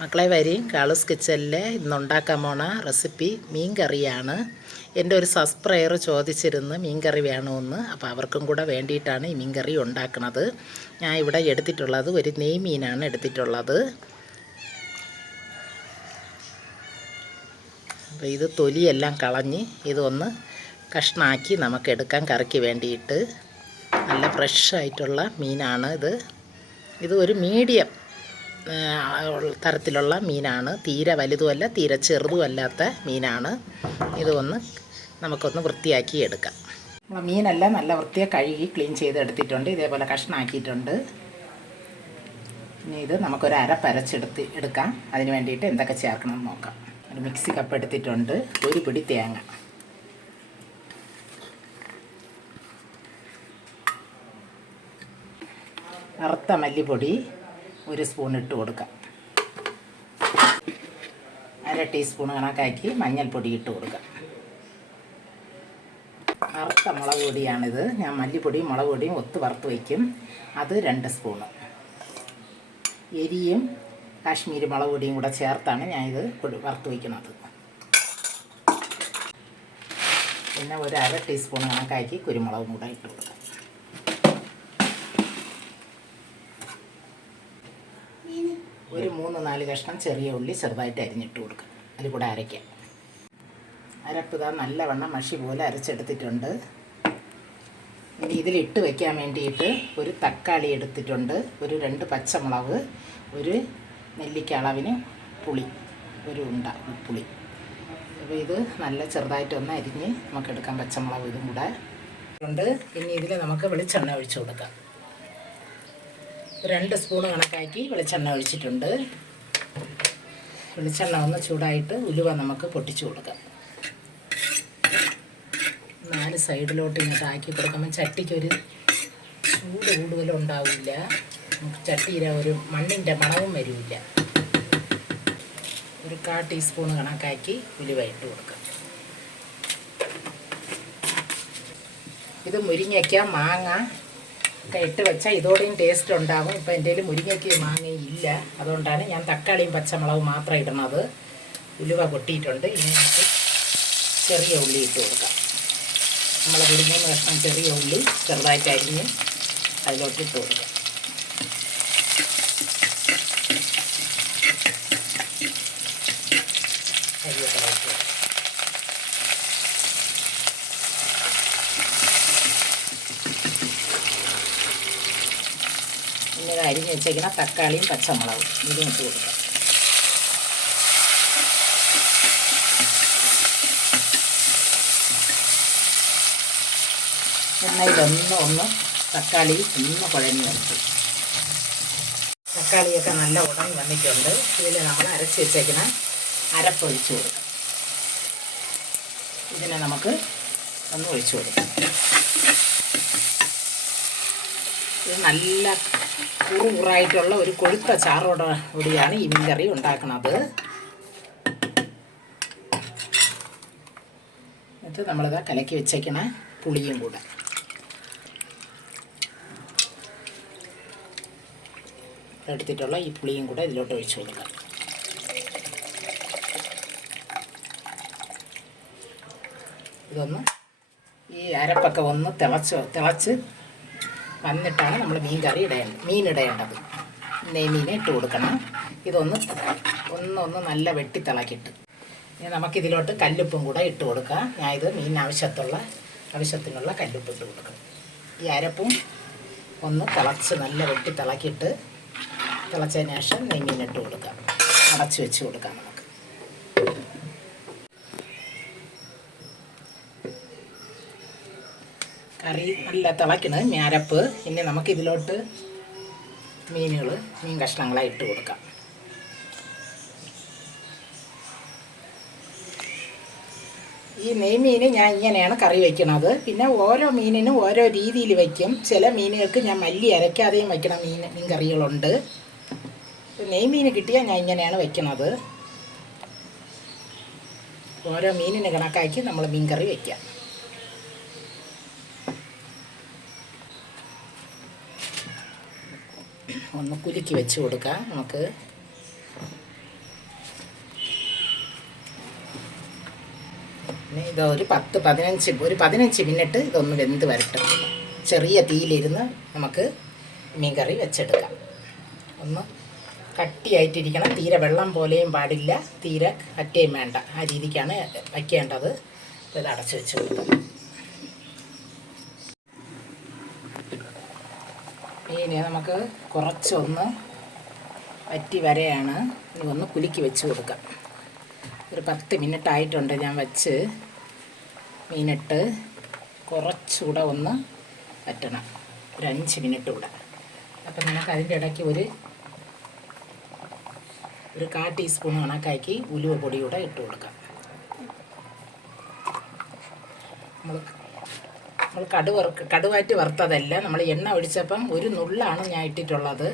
മക്കളെ വരി കാളൂസ് കിച്ചണിലെ ഇന്നുണ്ടാക്കാൻ പോണ റെസിപ്പി മീൻ കറിയാണ്. എൻ്റെ ഒരു സബ്സ്ക്രൈബർ ചോദിച്ചിരുന്നു മീൻ കറി വേണമെന്ന്. അപ്പോൾ അവർക്കും കൂടെ വേണ്ടിയിട്ടാണ് ഈ മീൻ കറി ഉണ്ടാക്കുന്നത്. ഞാൻ ഇവിടെ എടുത്തിട്ടുള്ളത് ഒരു നെയ് മീനാണ് എടുത്തിട്ടുള്ളത്. അപ്പോൾ ഇത് തൊലിയെല്ലാം കളഞ്ഞ് ഇതൊന്ന് കഷ്ണാക്കി നമുക്ക് എടുക്കാൻ കറിക്ക് വേണ്ടിയിട്ട്. നല്ല ഫ്രഷ് ആയിട്ടുള്ള മീനാണ് ഇത് ഒരു മീഡിയം തരത്തിലുള്ള മീനാണ്. തീരെ വലുതുമല്ല തീരെ ചെറുതുമല്ലാത്ത മീനാണ്. ഇതൊന്ന് നമുക്കൊന്ന് വൃത്തിയാക്കി എടുക്കാം. നമ്മൾ മീനെല്ലാം നല്ല വൃത്തിയായി കഴുകി ക്ലീൻ ചെയ്ത് എടുത്തിട്ടുണ്ട്. ഇതേപോലെ കഷ്ണാക്കിയിട്ടുണ്ട്. ഇനി ഇത് നമുക്കൊരു അരപ്പരച്ചെടുത്ത് എടുക്കാം. അതിന് വേണ്ടിയിട്ട് എന്തൊക്കെ ചേർക്കണമെന്ന് നോക്കാം. ഒരു മിക്സി കപ്പ് എടുത്തിട്ടുണ്ട്. ഒരു പിടി തേങ്ങ, വറുത്ത മല്ലിപ്പൊടി ഒരു സ്പൂൺ ഇട്ട് കൊടുക്കാം. അര ടീസ്പൂൺ കണക്കാക്കി മഞ്ഞൾപ്പൊടി ഇട്ട് കൊടുക്കാം. വറുത്ത മുളക് പൊടിയാണിത്. ഞാൻ മല്ലിപ്പൊടിയും മുളക് പൊടിയും ഒത്ത് വറുത്ത് വയ്ക്കും. അത് 2 സ്പൂണ്. എരിയും കാശ്മീരി മുളക് പൊടിയും കൂടെ ചേർത്താണ് ഞാനിത് വറുത്ത് വയ്ക്കുന്നത്. പിന്നെ ഒരു അര ടീസ്പൂൺ കണക്കാക്കി കുരുമുളകും കൂടെ ഇട്ട് കൊടുക്കാം. ഒരു 3-4 കഷ്ണം ചെറിയ ഉള്ളി ചെറുതായിട്ട് അരിഞ്ഞിട്ട് കൊടുക്കാം. അതിൽ കൂടെ അരയ്ക്കാം. അരപ്പ് ഇതാ നല്ലവണ്ണം മഷി പോലെ അരച്ചെടുത്തിട്ടുണ്ട്. ഇനി ഇതിലിട്ട് വയ്ക്കാൻ വേണ്ടിയിട്ട് ഒരു തക്കാളി എടുത്തിട്ടുണ്ട്. ഒരു 2 പച്ചമുളക്, ഒരു നെല്ലിക്ക അളവിന് പുളി, ഒരു ഉണ്ട പുളി. അപ്പോൾ ഇത് നല്ല ചെറുതായിട്ടൊന്ന് അരിഞ്ഞ് നമുക്കെടുക്കാം. പച്ചമുളക് ഇതും കൂടെ ഉണ്ട്. ഇനി ഇതിൽ നമുക്ക് വെളിച്ചെണ്ണ ഒഴിച്ച് കൊടുക്കാം. 2 സ്പൂൺ കണക്കാക്കി വെളിച്ചെണ്ണ ഒഴിച്ചിട്ടുണ്ട്. വെളിച്ചെണ്ണ ഒന്ന് ചൂടായിട്ട് ഉലുവ നമുക്ക് പൊട്ടിച്ചു കൊടുക്കാം. 4 സൈഡിലോട്ട് ഇങ്ങോട്ട് ആക്കി കൊടുക്കുമ്പോൾ ചട്ടിക്കൊരു ചൂട് കൂടുതലും ഉണ്ടാവില്ല. ചട്ടിയിലെ ഒരു മണ്ണിൻ്റെ മണവും വരില്ല. ഒരു 1/4 ടീസ്പൂൺ കണക്കാക്കി ഉലുവ ഇട്ട് കൊടുക്കാം. ഇത് മുരിങ്ങയ്ക്ക, മാങ്ങ ഒക്കെ ഇട്ട് വെച്ചാൽ ഇതോടെയും ടേസ്റ്റ് ഉണ്ടാകും. ഇപ്പോൾ എൻ്റെ കയ്യിൽ മുരിങ്ങയ്ക്ക് മാങ്ങയും ഇല്ല. അതുകൊണ്ടാണ് ഞാൻ തക്കാളിയും പച്ചമുളകും മാത്രം ഇടുന്നത്. ഉലുവ പൊട്ടിയിട്ടുണ്ട്. ഇനി നമുക്ക് ചെറിയ ഉള്ളി ഇട്ട് കൊടുക്കാം. നമ്മൾ 3 കഷ്ണം ചെറിയ ഉള്ളി ചെറുതായിട്ട് അരിഞ്ഞ് അതിലോട്ട് ഇട്ട് കൊടുക്കാം. പിന്നെ അരിഞ്ഞ് വെച്ചേക്കുന്ന തക്കാളിയും പച്ചമുളകും ഇതും ഇട്ട് കൊടുക്കാം. എന്നാൽ ഇതൊന്ന് തക്കാളി ഒന്ന് കുഴഞ്ഞ് വെച്ചു. തക്കാളിയൊക്കെ നല്ല ഉടഞ്ഞ് വന്നിട്ടുണ്ട്. ഇതിൽ നമ്മൾ അരച്ച് വെച്ചേക്കുന്ന അരപ്പൊഴിച്ച് കൊടുക്കാം. ഇതിനെ നമുക്ക് ഒന്ന് ഒഴിച്ചു കൊടുക്കാം. ഇത് നല്ല കുറുകുറായിട്ടുള്ള ഒരു കൊഴുത്ത ചാറോടുകൂടിയാണ് ഈ മീൻ കറി ഉണ്ടാക്കുന്നത്. എന്നിട്ട് നമ്മളിത് കലക്കി വെച്ചേക്കണ പുളിയും കൂടെ എടുത്തിട്ടുള്ള ഈ പുളിയും കൂടെ ഇതിലോട്ട് ഒഴിച്ചു കൊടുക്കാം. ഇതൊന്ന് ഈ അരപ്പൊക്കെ ഒന്ന് തിളച്ച് വന്നിട്ടാണ് നമ്മൾ മീൻ ഇടേണ്ടത്. നെയ്മീൻ ഇട്ട് കൊടുക്കണം. ഇതൊന്ന് നല്ല വെട്ടി തിളക്കിയിട്ട് ഇനി നമുക്കിതിലോട്ട് കല്ലുപ്പും കൂടെ ഇട്ട് കൊടുക്കാം. ഞാൻ ഇത് ആവശ്യത്തിനുള്ള കല്ലുപ്പ് ഇട്ട് കൊടുക്കാം. ഈ അരപ്പും ഒന്ന് നല്ല വെട്ടി തിളക്കിയിട്ട് തിളച്ചതിന് ശേഷം നെയ്മീൻ ഇട്ട് കൊടുക്കാം. അടച്ച് വെച്ച് കൊടുക്കാം. നമുക്ക് കറി നല്ല തിളയ്ക്കുന്നത് അരപ്പ്. ഇനി നമുക്കിതിലോട്ട് മീൻ കഷ്ണങ്ങളായി ഇട്ട് കൊടുക്കാം. ഈ നെയ്മീൻ ഞാൻ ഇങ്ങനെയാണ് കറി വയ്ക്കുന്നത്. പിന്നെ ഓരോ മീനിനും ഓരോ രീതിയിൽ വയ്ക്കും. ചില മീനുകൾക്ക് ഞാൻ മല്ലി അരയ്ക്കാതെയും വയ്ക്കണ മീൻ കറികളുണ്ട്. നെയ്മീൻ കിട്ടിയാൽ ഞാൻ ഇങ്ങനെയാണ് വയ്ക്കുന്നത്. ഓരോ മീനിന് കണക്കാക്കി നമ്മൾ മീൻ കറി വയ്ക്കാം. ഒന്ന് കുലുക്കി വെച്ച് കൊടുക്കാം. നമുക്ക് ഇനി ഇതൊരു 15 മിനിറ്റ് ഇതൊന്ന് വെന്ത് വരട്ടെ. ചെറിയ തീയിലിരുന്ന് നമുക്ക് മീൻ കറി വെച്ചെടുക്കാം. ഒന്ന് കട്ടിയായിട്ടിരിക്കണം, തീരെ വെള്ളം പോലെയും പാടില്ല, തീരെ കട്ടിയും വേണ്ട, ആ രീതിക്കാണ് വയ്ക്കേണ്ടത്. ഇത് അടച്ചു വെച്ച് കൊടുക്കാം. മീൻ നമുക്ക് കുറച്ചൊന്ന് വറ്റി വരെയാണ്. ഇനി ഒന്ന് കുലുക്കി വെച്ച് കൊടുക്കാം. ഒരു 10 മിനിറ്റ് ആയിട്ടുണ്ട് ഞാൻ വെച്ച്. മീനിട്ട് കുറച്ചുകൂടെ ഒന്ന് വറ്റണം, ഒരു 5 മിനിറ്റ് കൂടെ. അപ്പം നമുക്ക് അതിൻ്റെ ഇടയ്ക്ക് ഒരു 1/4 ടീസ്പൂൺ കണക്കാക്കി ഉലുവ പൊടി കൂടെ ഇട്ട് കൊടുക്കാം. നമ്മൾ കടുവാറ്റി വറുത്തതല്ല, നമ്മൾ എണ്ണ ഒഴിച്ചപ്പം ഒരു നുള്ളാണ് ഞാൻ ഇട്ടിട്ടുള്ളത്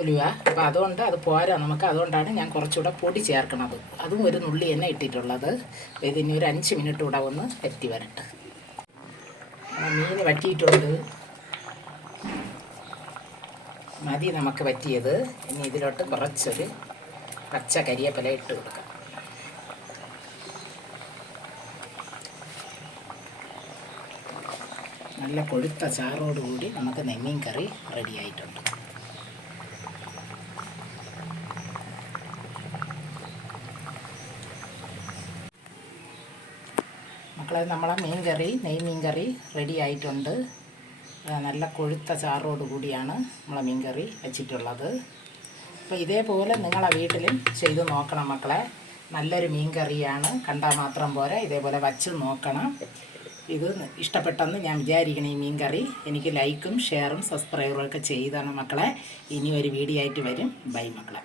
ഉലുവ. അപ്പോൾ അതുകൊണ്ട് അത് പോരാ നമുക്ക്, അതുകൊണ്ടാണ് ഞാൻ കുറച്ചുകൂടെ പൊടി ചേർക്കണത്. അതും ഒരു നുള്ളി തന്നെ ഇട്ടിട്ടുള്ളത്. അപ്പോൾ ഇതിന് ഒരു 5 മിനിറ്റ് കൂടെ ഒന്ന് വറ്റി വരട്ടെ. മീൻ വറ്റിയിട്ടുണ്ട്, മതി നമുക്ക് വറ്റിയത്. ഇനി ഇതിലോട്ട് കുറച്ചൊരു പച്ച കരിയേപ്പില ഇട്ട് കൊടുക്കാം. നല്ല കൊഴുത്ത ചാറോടുകൂടി നമുക്ക് നെമ്മീൻ കറി റെഡി ആയിട്ടുണ്ട്. മക്കളെ, നമ്മളെ നെയ്മീൻ കറി റെഡി ആയിട്ടുണ്ട്. നല്ല കൊഴുത്ത ചാറോട് കൂടിയാണ് നമ്മളെ മീൻ കറി വെച്ചിട്ടുള്ളത്. അപ്പോൾ ഇതേപോലെ നിങ്ങളെ വീട്ടിലും ചെയ്ത് നോക്കണം മക്കളെ. നല്ലൊരു മീൻ കറിയാണ്, കണ്ടാൽ മാത്രം പോരാ, ഇതേപോലെ വച്ച് നോക്കണം. ഇത് ഇഷ്ടപ്പെട്ടെന്ന് ഞാൻ വിചാരിക്കണം. ഈ മീൻ കറി എനിക്ക് ലൈക്കും ഷെയറും സബ്സ്ക്രൈബറും ഒക്കെ ചെയ്താണ് മക്കളെ. ഇനി ഒരു വീഡിയോ ആയിട്ട് വരും. ബൈ മക്കളെ.